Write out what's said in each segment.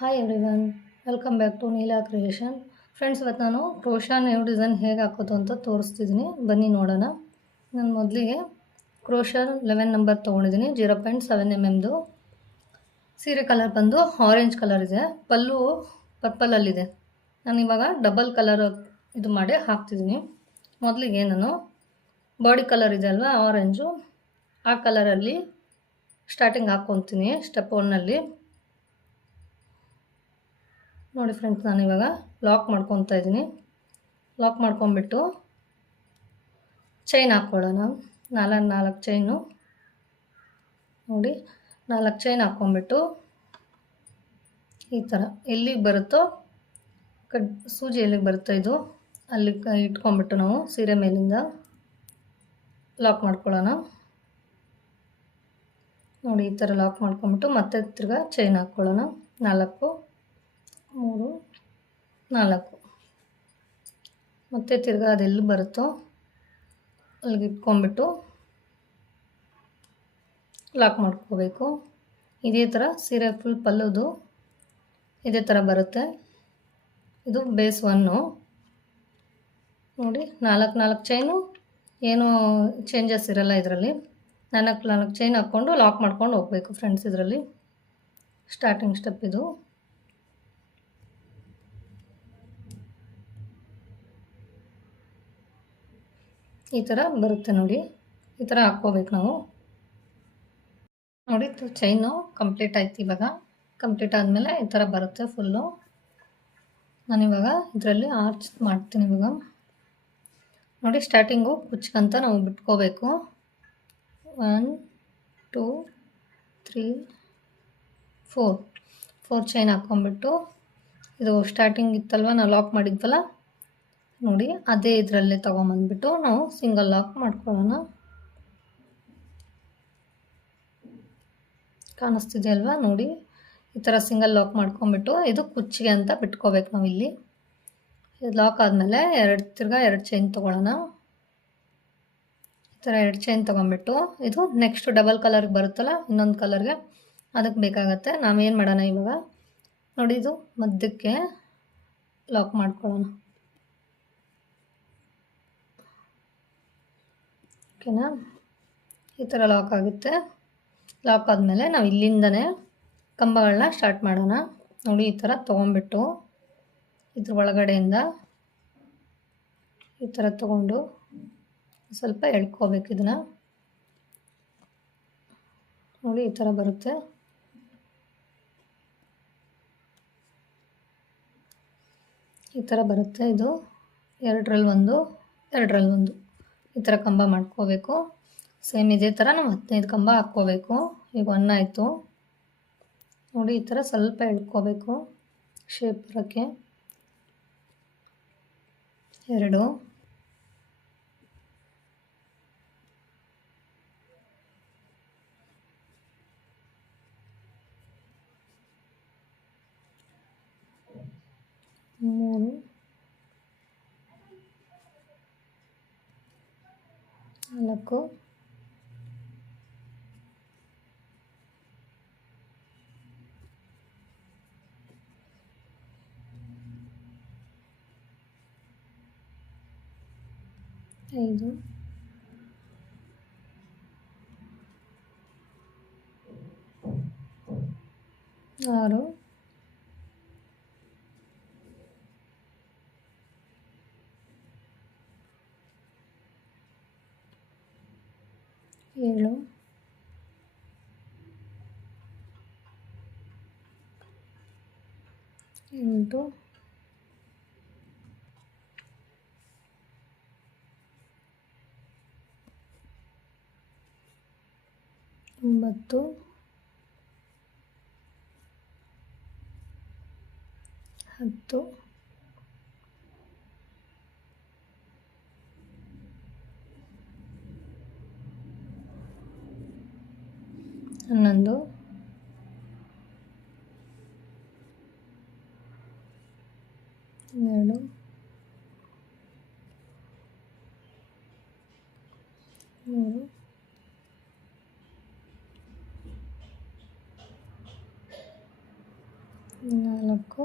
Hi everyone, welcome back to Neela creation. Friends, ಇವತ್ತು ನಾನು crochet new design ಹೇಗೆ ಹಾಕೋದು ಅಂತ ತೋರಿಸ್ತಿದ್ದೀನಿ. ಬನ್ನಿ ನೋಡೋಣ. ನಾನು ಮೊದಲಿಗೆ ಕ್ರೋಶಾ 11 ನಂಬರ್ ತೊಗೊಂಡಿದ್ದೀನಿ. 0.7 mm ಸೀರೆ ಕಲರ್ ಬಂದು ಆರೆಂಜ್ ಕಲರ್ ಇದೆ. ಪಲ್ಲು ಪರ್ಪಲಲ್ಲಿದೆ. ನಾನು ಇವಾಗ ಡಬಲ್ ಕಲರ್ ಇದು ಮಾಡಿ ಹಾಕ್ತಿದ್ದೀನಿ. ಮೊದಲಿಗೆ ನಾನು ಬಾಡಿ ಕಲರ್ ಇದೆ ಅಲ್ವಾ, ಆರೆಂಜು, ಆ ಕಲರಲ್ಲಿ ಸ್ಟಾರ್ಟಿಂಗ್ ಹಾಕ್ಕೊತೀನಿ. ಸ್ಟೆಪ್ 1ನಲ್ಲಿ ನೋಡಿ ಫ್ರೆಂಡ್ಸ್, ನಾನು ಇವಾಗ ಲಾಕ್ ಮಾಡ್ಕೊತಾ ಇದ್ದೀನಿ. ಲಾಕ್ ಮಾಡ್ಕೊಂಬಿಟ್ಟು ಚೈನ್ ಹಾಕ್ಕೊಳ್ಳೋಣ. 4 ಚೈನು ನೋಡಿ, 4 ಚೈನ್ ಹಾಕ್ಕೊಂಬಿಟ್ಟು ಈ ಥರ ಎಲ್ಲಿಗೆ ಬರುತ್ತೋ ಸೂಜಿ ಎಲ್ಲಿಗೆ ಬರುತ್ತೋ ಇದು ಅಲ್ಲಿ ಇಟ್ಕೊಂಬಿಟ್ಟು ನಾವು ಸೀರೆ ಮೇಲಿಂದ ಲಾಕ್ ಮಾಡ್ಕೊಳ್ಳೋಣ. ನೋಡಿ, ಈ ಥರ ಲಾಕ್ ಮಾಡ್ಕೊಂಬಿಟ್ಟು ಮತ್ತೆ ತಿರ್ಗಾ ಚೈನ್ ಹಾಕ್ಕೊಳ್ಳೋಣ. 4 3 4 ಮತ್ತು ತಿರ್ಗಾ ಅದೆಲ್ಲಿ ಬರುತ್ತೋ ಅಲ್ಲಿಗೆ ಇಟ್ಕೊಂಡ್ಬಿಟ್ಟು ಲಾಕ್ ಮಾಡ್ಕೋಬೇಕು. ಇದೇ ಥರ ಸೀರೆ ಫುಲ್ ಪಲ್ಲುದು ಇದೇ ಥರ ಬರುತ್ತೆ. ಇದು ಬೇಸ್ 1. ನೋಡಿ, 4 ಚೈನು, ಏನೂ ಚೇಂಜಸ್ ಇರಲ್ಲ ಇದರಲ್ಲಿ. 4 ಚೈನ್ ಹಾಕ್ಕೊಂಡು ಲಾಕ್ ಮಾಡ್ಕೊಂಡು ಹೋಗಬೇಕು ಫ್ರೆಂಡ್ಸ್. ಇದರಲ್ಲಿ ಸ್ಟಾರ್ಟಿಂಗ್ ಸ್ಟೆಪ್ ಇದು. ಈ ಥರ ಬರುತ್ತೆ ನೋಡಿ, ಈ ಥರ ಹಾಕ್ಕೋಬೇಕು ನಾವು. ನೋಡಿ, ಚೈನು ಕಂಪ್ಲೀಟ್ ಆಯ್ತು. ಇವಾಗ ಕಂಪ್ಲೀಟ್ ಆದಮೇಲೆ ಈ ಥರ ಬರುತ್ತೆ ಫುಲ್ಲು. ನಾನಿವಾಗ ಇದರಲ್ಲಿ ಆರ್ಚ್ ಮಾಡ್ತೀನಿ. ಇವಾಗ ನೋಡಿ, ಸ್ಟಾರ್ಟಿಂಗು ಕುಚ್ಕಂತ ನಾವು ಬಿಟ್ಕೋಬೇಕು. 1 2 3 4 ಚೈನ್ ಹಾಕ್ಕೊಂಬಿಟ್ಟು ಇದು ಸ್ಟಾರ್ಟಿಂಗ್ ಇತ್ತಲ್ವ, ನಾವು ಲಾಕ್ ಮಾಡಿದ್ವಲ್ಲ ನೋಡಿ, ಅದೇ ಇದರಲ್ಲೇ ತೊಗೊಂಬಂದ್ಬಿಟ್ಟು ನಾವು ಸಿಂಗಲ್ ಲಾಕ್ ಮಾಡ್ಕೊಳ್ಳೋಣ. ಕಾಣಿಸ್ತಿದೆ ಅಲ್ವಾ ನೋಡಿ, ಈ ಥರ ಸಿಂಗಲ್ ಲಾಕ್ ಮಾಡ್ಕೊಂಬಿಟ್ಟು ಇದು ಕುಚ್ಚಿಗೆ ಅಂತ ಬಿಟ್ಕೋಬೇಕು ನಾವು. ಇಲ್ಲಿ ಇದು ಲಾಕ್ ಆದಮೇಲೆ ತಿರ್ಗಾ 2 ಚೈನ್ ತೊಗೊಳ್ಳೋಣ. ಈ ಥರ 2 ಚೈನ್ ತೊಗೊಂಬಿಟ್ಟು ಇದು ನೆಕ್ಸ್ಟ್ ಡಬಲ್ ಕಲರ್ಗೆ ಬರುತ್ತಲ್ಲ, ಇನ್ನೊಂದು ಕಲರ್ಗೆ, ಅದಕ್ಕೆ ಬೇಕಾಗತ್ತೆ. ನಾವೇನು ಮಾಡೋಣ ಇವಾಗ ನೋಡಿ, ಇದು ಮಧ್ಯಕ್ಕೆ ಲಾಕ್ ಮಾಡ್ಕೊಳ್ಳೋಣ. ಓಕೆನಾ? ಈ ಥರ ಲಾಕ್ ಆಗುತ್ತೆ. ಲಾಕ್ ಆದಮೇಲೆ ನಾವು ಇಲ್ಲಿಂದನೇ ಕಂಬಗಳನ್ನ ಸ್ಟಾರ್ಟ್ ಮಾಡೋಣ. ನೋಡಿ, ಈ ಥರ ತೊಗೊಂಬಿಟ್ಟು ಇದ್ರ ಒಳಗಡೆಯಿಂದ ಈ ಥರ ತೊಗೊಂಡು ಸ್ವಲ್ಪ ಎಳ್ಕೋಬೇಕು ಇದನ್ನು. ನೋಡಿ, ಈ ಥರ ಬರುತ್ತೆ. ಈ ಥರ ಬರುತ್ತೆ. ಇದು 2ರಲ್ಲಿ 1 2ರಲ್ಲಿ 1 ಈ ಥರ ಕಂಬ ಮಾಡ್ಕೋಬೇಕು. ಸೇಮ್ ಇದೇ ಥರ ನಾವು 15 ಕಂಬ ಹಾಕ್ಕೋಬೇಕು. ಈಗ 1 ಆಯಿತು ನೋಡಿ, ಈ ಥರ ಸ್ವಲ್ಪ ಎಳ್ಕೋಬೇಕು ಶೇಪ್ ಬರೋಕ್ಕೆ. 2 3 4 5 6 7 8 9 10 11 12 3 4 4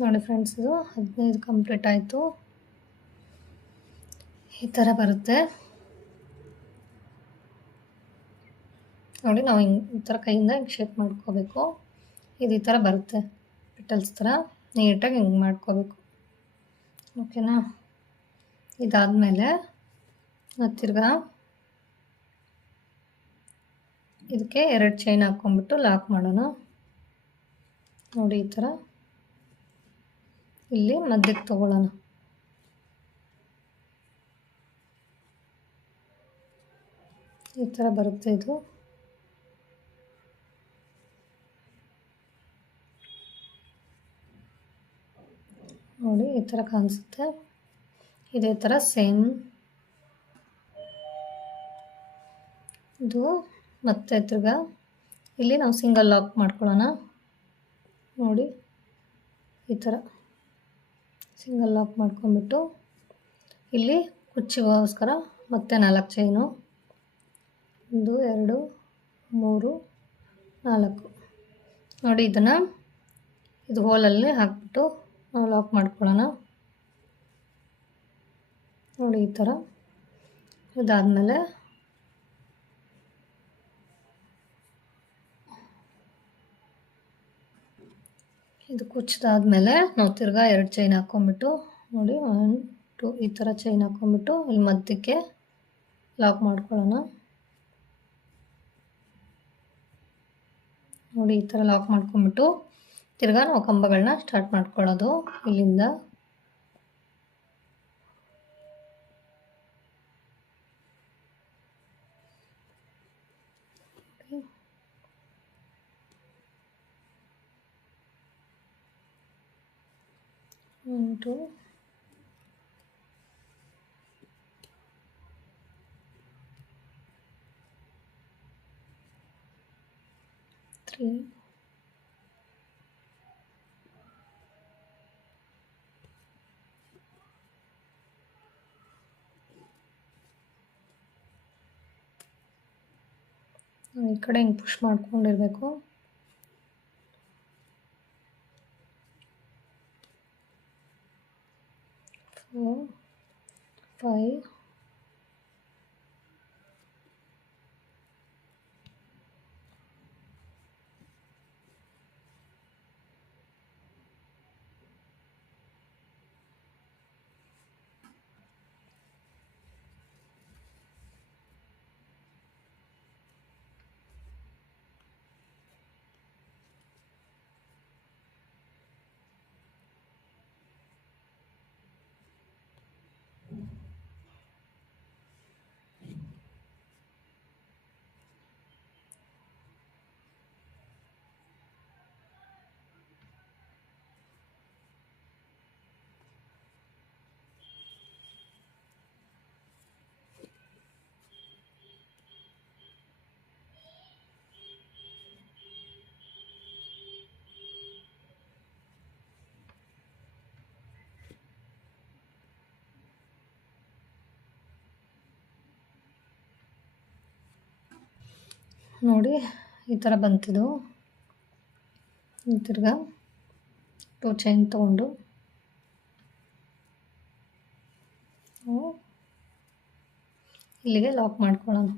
ನೋಡಿ ಫ್ರೆಂಡ್ಸ್, ಇದು 15 ಕಂಪ್ಲೀಟ್ ಆಯಿತು. ಈ ಥರ ಬರುತ್ತೆ ನೋಡಿ. ನಾವು ಹಿಂಗೆ ಈ ಥರ ಕೈಯಿಂದ ಹಿಂಗೆ ಶೇಪ್ ಮಾಡ್ಕೋಬೇಕು. ಇದು ಈ ಥರ ಬರುತ್ತೆ ಪೆಟಲ್ಸ್ ಥರ. ನೀಟಾಗಿ ಹಿಂಗೆ ಮಾಡ್ಕೋಬೇಕು, ಓಕೆನಾ. ಇದಾದಮೇಲೆ ತಿರ್ಗಾ ಇದಕ್ಕೆ 2 ಚೈನ್ ಹಾಕ್ಕೊಂಬಿಟ್ಟು ಲಾಕ್ ಮಾಡೋಣ. ನೋಡಿ ಈ ಥರ ಇಲ್ಲಿ ಮಧ್ಯಕ್ಕೆ ತೊಗೊಳ್ಳೋಣ. ಈ ಥರ ಬರುತ್ತೆ ಇದು. ನೋಡಿ ಈ ಥರ ಕಾಣಿಸುತ್ತೆ. ಇದೇ ಥರ ಸೇಮ್ ಇದು. ಮತ್ತೆ ತಿರ್ಗಾ ಇಲ್ಲಿ ನಾವು ಸಿಂಗಲ್ ಲಾಕ್ ಮಾಡ್ಕೊಳ್ಳೋಣ. ನೋಡಿ ಈ ಥರ ಸಿಂಗಲ್ ಲಾಕ್ ಮಾಡ್ಕೊಂಬಿಟ್ಟು ಇಲ್ಲಿ ಕುಚ್ಚಿಗೋಸ್ಕರ ಮತ್ತೆ 4 ಚೈನು, 1 2 3 4. ನೋಡಿ ಇದನ್ನು ಇದು ಹೋಲಲ್ಲಿ ಹಾಕ್ಬಿಟ್ಟು ನಾವು ಲಾಕ್ ಮಾಡ್ಕೊಳ್ಳೋಣ. ನೋಡಿ ಈ ಥರ. ಇದಾದಮೇಲೆ ಇದು ಕುಚ್ಚಿದಾದ್ಮೇಲೆ ನಾವು ತಿರ್ಗಾ 2 ಚೈನ್ ಹಾಕ್ಕೊಂಬಿಟ್ಟು ನೋಡಿ 1 2 ಈ ಥರ ಚೈನ್ ಹಾಕ್ಕೊಂಬಿಟ್ಟು ಇಲ್ಲಿ ಮಧ್ಯಕ್ಕೆ ಲಾಕ್ ಮಾಡ್ಕೊಳ್ಳೋಣ. ನೋಡಿ ಈ ಥರ ಲಾಕ್ ಮಾಡ್ಕೊಂಬಿಟ್ಟು ತಿರ್ಗಾ ನಾವು ಕಂಬಗಳನ್ನ ಸ್ಟಾರ್ಟ್ ಮಾಡ್ಕೊಳ್ಳೋದು ಇಲ್ಲಿಂದ. One, 2 3 ಈ ಕಡೆ ಹಿಂಗೆ ಪುಷ್ ಮಾಡ್ಕೊಂಡಿರಬೇಕು. 4 5 ನೋಡಿ ಈ ಥರ ಬಂತಿದ್ದು. ತಿರ್ಗಾ 2 ಚೈನ್ ತೊಗೊಂಡು ಇಲ್ಲಿಗೆ ಲಾಕ್ ಮಾಡ್ಕೊಳ್ಳೋಣ.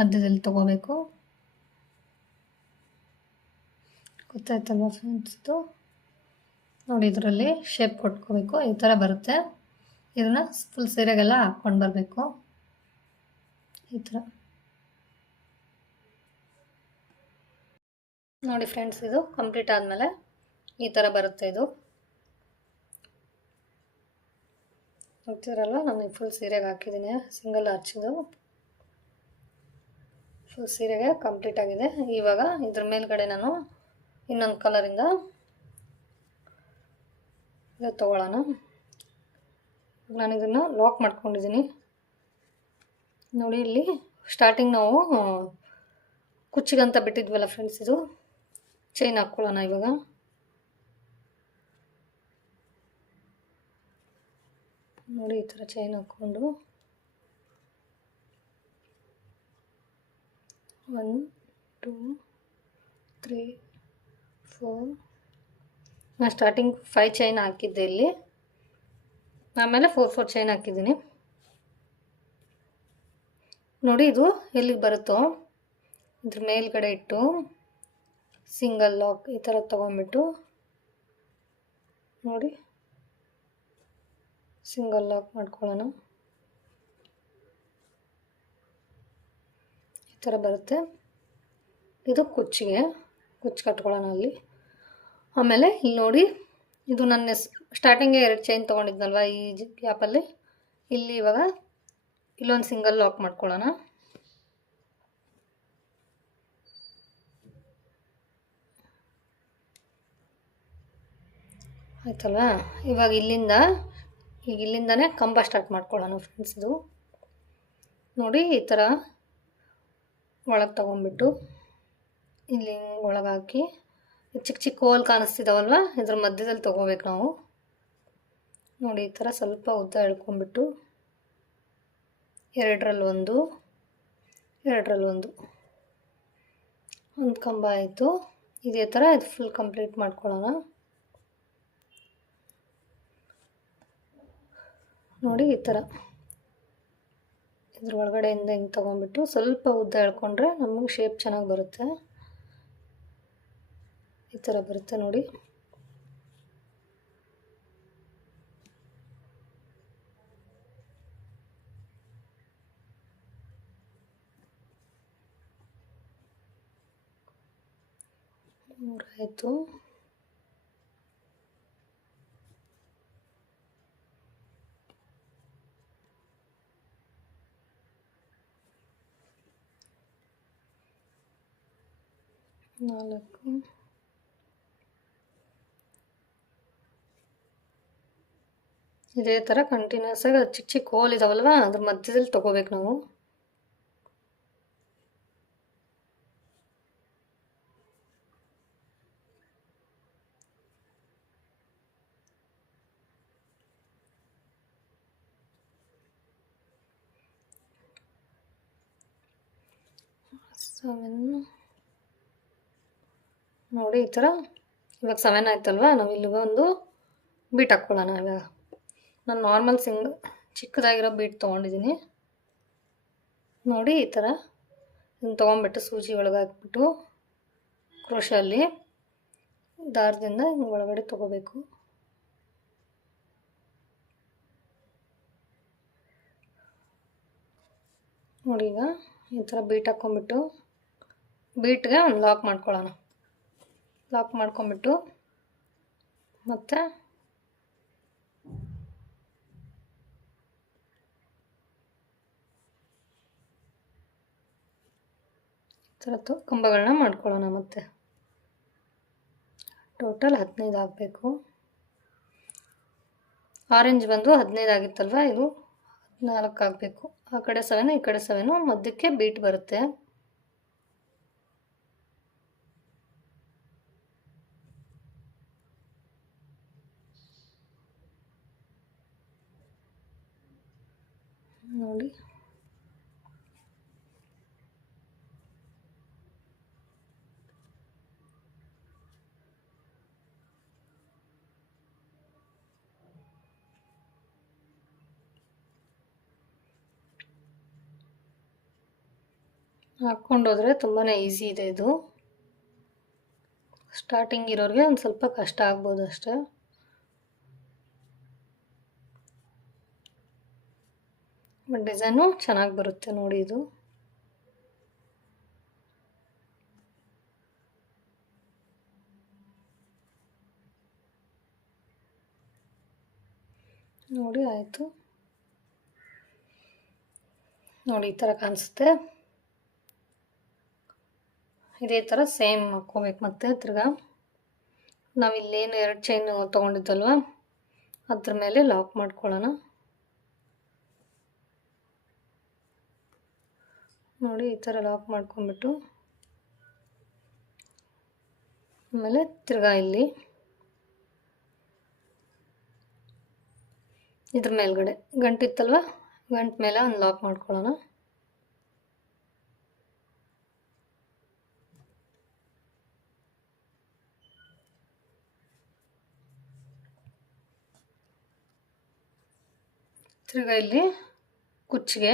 ಮಧ್ಯದಲ್ಲಿ ತೊಗೋಬೇಕು, ಗೊತ್ತಾಯ್ತಲ್ವ ಫ್ರೆಂಡ್ಸ್ದು. ನೋಡಿ ಇದರಲ್ಲಿ ಶೇಪ್ ಕೊಟ್ಕೋಬೇಕು. ಈ ಥರ ಬರುತ್ತೆ. ಇದನ್ನು ಫುಲ್ ಸೀರೆಗೆಲ್ಲ ಹಾಕ್ಕೊಂಡು ಬರಬೇಕು ಈ ಥರ. ನೋಡಿ ಫ್ರೆಂಡ್ಸ್, ಇದು ಕಂಪ್ಲೀಟ್ ಆದಮೇಲೆ ಈ ಥರ ಬರುತ್ತೆ. ಇದು ನೋಡ್ತಿರಲ್ವ, ನಾನು ಫುಲ್ ಸೀರೆಗೆ ಹಾಕಿದ್ದೀನಿ. ಸಿಂಗಲ್ ಹಚ್ಚಿದ್ದು ಫುಲ್ ಸೀರೆಗೆ ಕಂಪ್ಲೀಟ್ ಆಗಿದೆ. ಇವಾಗ ಇದ್ರ ಮೇಲ್ಗಡೆ ನಾನು ಇನ್ನೊಂದು ಕಲರಿಂದ ಇದು ತೊಗೊಳ್ಳೋಣ. ನಾನು ಇದನ್ನು ಲಾಕ್ ಮಾಡ್ಕೊಂಡಿದ್ದೀನಿ. ನೋಡಿ ಇಲ್ಲಿ ಸ್ಟಾರ್ಟಿಂಗ್ ನಾವು ಕುಚ್ಚಿಗಂತ ಬಿಟ್ಟಿದ್ವಲ್ಲ ಫ್ರೆಂಡ್ಸ್, ಇದು ಚೈನ್ ಹಾಕ್ಕೊಳ್ಳೋಣ ಇವಾಗ. ನೋಡಿ ಈ ಥರ ಚೈನ್ ಹಾಕ್ಕೊಂಡು 1 2 3 4 ನಾನು ಸ್ಟಾರ್ಟಿಂಗ್ 5 ಚೈನ್ ಹಾಕಿದ್ದೆ ಇಲ್ಲಿ, ಆಮೇಲೆ 4 ಚೈನ್ ಹಾಕಿದ್ದೀನಿ ನೋಡಿ. ಇದು ಎಲ್ಲಿಗೆ ಬರುತ್ತೋ ಇದ್ರ ಮೇಲ್ಗಡೆ ಇಟ್ಟು ಸಿಂಗಲ್ ಲಾಕ್ ಈ ಥರ ತೊಗೊಂಡ್ಬಿಟ್ಟು ನೋಡಿ ಸಿಂಗಲ್ ಲಾಕ್ ಮಾಡ್ಕೊಳ್ಳೋಣ. ಈ ಥರ ಬರುತ್ತೆ. ಇದು ಕುಚ್ಚು ಕಟ್ಕೊಳ್ಳೋಣ ಅಲ್ಲಿ. ಆಮೇಲೆ ಇಲ್ಲಿ ನೋಡಿ, ಇದು ನನ್ನ ಸ್ಟಾರ್ಟಿಂಗೇ 2 ಚೈನ್ ತೊಗೊಂಡಿದ್ನಲ್ವ, ಈ ಗ್ಯಾಪಲ್ಲಿ ಇಲ್ಲಿ ಇವಾಗ ಇಲ್ಲೊಂದು ಸಿಂಗಲ್ ಲಾಕ್ ಮಾಡ್ಕೊಳ್ಳೋಣ. ಆಯ್ತಲ್ವಾ? ಇವಾಗ ಇಲ್ಲಿಂದನೇ ಕಂಬ ಸ್ಟಾರ್ಟ್ ಮಾಡ್ಕೊಳ್ಳೋಣ ಫ್ರೆಂಡ್ಸ್. ಇದು ನೋಡಿ ಈ ಥರ ಒಳಗೆ ತೊಗೊಂಡ್ಬಿಟ್ಟು ಇಲ್ಲಿ ಒಳಗೆ ಹಾಕಿ ಚಿಕ್ಕ ಚಿಕ್ಕ ಹೋಲ್ ಕಾಣಿಸ್ತಿದ್ದಾವಲ್ವ, ಇದ್ರ ಮಧ್ಯದಲ್ಲಿ ತೊಗೋಬೇಕು ನಾವು. ನೋಡಿ ಈ ಥರ ಸ್ವಲ್ಪ ಉದ್ದ ಎಳ್ಕೊಂಬಿಟ್ಟು ಎರಡರಲ್ಲಿ ಒಂದು ಕಂಬ ಆಯಿತು. ಇದೇ ಥರ ಇದು ಫುಲ್ ಕಂಪ್ಲೀಟ್ ಮಾಡ್ಕೊಳ್ಳೋಣ. ನೋಡಿ ಈ ಥರ ಇದ್ರ ಒಳಗಡೆಯಿಂದ ಹಿಂಗೆ ತೊಗೊಂಡ್ಬಿಟ್ಟು ಸ್ವಲ್ಪ ಉದ್ದ ಎಳ್ಕೊಂಡ್ರೆ ನಮಗೆ ಶೇಪ್ ಚೆನ್ನಾಗಿ ಬರುತ್ತೆ. ಈ ಥರ ಬರುತ್ತೆ ನೋಡಿ. ಆಯಿತು. ನಾಲ್ಕು ಇದೇ ಥರ ಕಂಟಿನ್ಯೂಸ್ ಆಗಿ ಚಿಕ್ಕ ಚಿಕ್ಕ ಹೋಲ್ ಇದಾವಲ್ವ, ಅದ್ರ ಮಧ್ಯದಲ್ಲಿ ತೊಗೋಬೇಕು ನಾವು. ನೋಡಿ ಈ ಥರ ಇವಾಗ 7 ಆಯ್ತಲ್ವ, ನಾವು ಇಲ್ಲಿಗೆ ಒಂದು ಬೀಟ್ ಹಾಕ್ಕೊಳ್ಳೋಣ. ಇವಾಗ ನಾನು ನಾರ್ಮಲ್ ಚಿಕ್ಕದಾಗಿರೋ ಬೀಟ್ ತೊಗೊಂಡಿದ್ದೀನಿ ನೋಡಿ. ಈ ಥರ ಇದನ್ನು ತೊಗೊಂಡ್ಬಿಟ್ಟು ಸೂಜಿ ಒಳಗೆ ಹಾಕ್ಬಿಟ್ಟು ಕ್ರೋಶಲ್ಲಿ ದಾರದಿಂದ ಹಿಂಗೆ ಒಳಗಡೆ ತೊಗೋಬೇಕು. ನೋಡಿ ಈಗ ಈ ಥರ ಬೀಟ್ ಹಾಕ್ಕೊಂಬಿಟ್ಟು ಬೀಟ್ಗೆ ಒಂದು ಲಾಕ್ ಮಾಡ್ಕೊಳ್ಳೋಣ. ಲಾಕ್ ಮಾಡ್ಕೊಂಬಿಟ್ಟು ಮತ್ತು ಈ ಥರದ್ದು ಕಂಬಗಳನ್ನ ಮಾಡ್ಕೊಳ್ಳೋಣ. ಮತ್ತು ಟೋಟಲ್ 15 ಆಗಬೇಕು. ಆರೆಂಜ್ ಬಂದು 15 ಆಗಿತ್ತಲ್ವ, ಇದು 14 ಆಗಬೇಕು. ಆ ಕಡೆ 7 ಈ ಕಡೆ 7 ಮಧ್ಯಕ್ಕೆ ಬೀಟ್ ಬರುತ್ತೆ. ನೋಡಿ ಹಾಕ್ಕೊಂಡೋದ್ರೆ ತುಂಬಾ ಈಸಿ ಇದೆ ಇದು. ಸ್ಟಾರ್ಟಿಂಗ್ ಇರೋರಿಗೆ ಒಂದು ಸ್ವಲ್ಪ ಕಷ್ಟ ಆಗ್ಬೋದು ಅಷ್ಟೇ. ಬಟ್ ಡಿಸೈನು ಚೆನ್ನಾಗಿ ಬರುತ್ತೆ ನೋಡಿ. ಇದು ನೋಡಿ ಆಯಿತು. ನೋಡಿ ಈ ಥರ ಕಾಣಿಸುತ್ತೆ. ಇದೇ ಥರ ಸೇಮ್ ಹಾಕ್ಕೋಬೇಕು. ಮತ್ತು ತಿರ್ಗಾ ನಾವಿಲ್ಲೇನು 2 ಚೈನ್ ತೊಗೊಂಡಿದ್ದಲ್ವ ಅದ್ರ ಮೇಲೆ ಲಾಕ್ ಮಾಡ್ಕೊಳ್ಳೋಣ. ನೋಡಿ ಈ ಥರ ಲಾಕ್ ಮಾಡ್ಕೊಂಬಿಟ್ಟು ಆಮೇಲೆ ತಿರ್ಗಾ ಇಲ್ಲಿ ಇದ್ರ ಮೇಲ್ಗಡೆ ಗಂಟಿತ್ತಲ್ವ, ಗಂಟು ಮೇಲೆ ಒಂದು ಲಾಕ್ ಮಾಡ್ಕೊಳ್ಳೋಣ. ತಿರ್ಗಾ ಇಲ್ಲಿ ಕುಚ್ಚಿಗೆ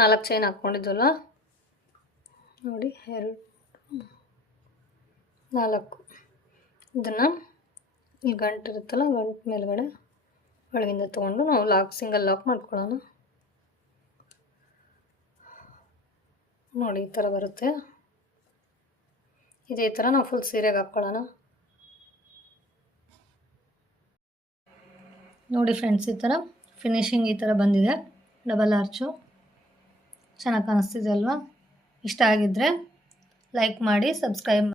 4 ಚೈನ್ ಹಾಕ್ಕೊಂಡಿದ್ವಲ್ವ ನೋಡಿ 2 4 ಇದನ್ನು ಈ ಗಂಟು ಇರುತ್ತಲ್ಲ ಗಂಟು ಮೇಲ್ಗಡೆ ಒಳಗಿಂದ ತೊಗೊಂಡು ನಾವು ಸಿಂಗಲ್ ಲಾಕ್ ಮಾಡ್ಕೊಳ್ಳೋಣ. ನೋಡಿ ಈ ಥರ ಬರುತ್ತೆ. ಇದೇ ಥರ ನಾವು ಫುಲ್ ಸೀರೆಗೆ ಹಾಕ್ಕೊಳ್ಳೋಣ. ನೋಡಿ ಫ್ರೆಂಡ್ಸ್, ಈ ಥರ ಫಿನಿಶಿಂಗ್ ಈ ಥರ ಬಂದಿದೆ. ಡಬಲ್ ಆರ್ಚು ಚೆನ್ನಾಗಿ ಕಾಣಿಸ್ತಿದೆ ಅಲ್ವಾ? ಇಷ್ಟ ಆಗಿದ್ದರೆ ಲೈಕ್ ಮಾಡಿ, ಸಬ್ಸ್ಕ್ರೈಬ್ ಮಾಡಿ.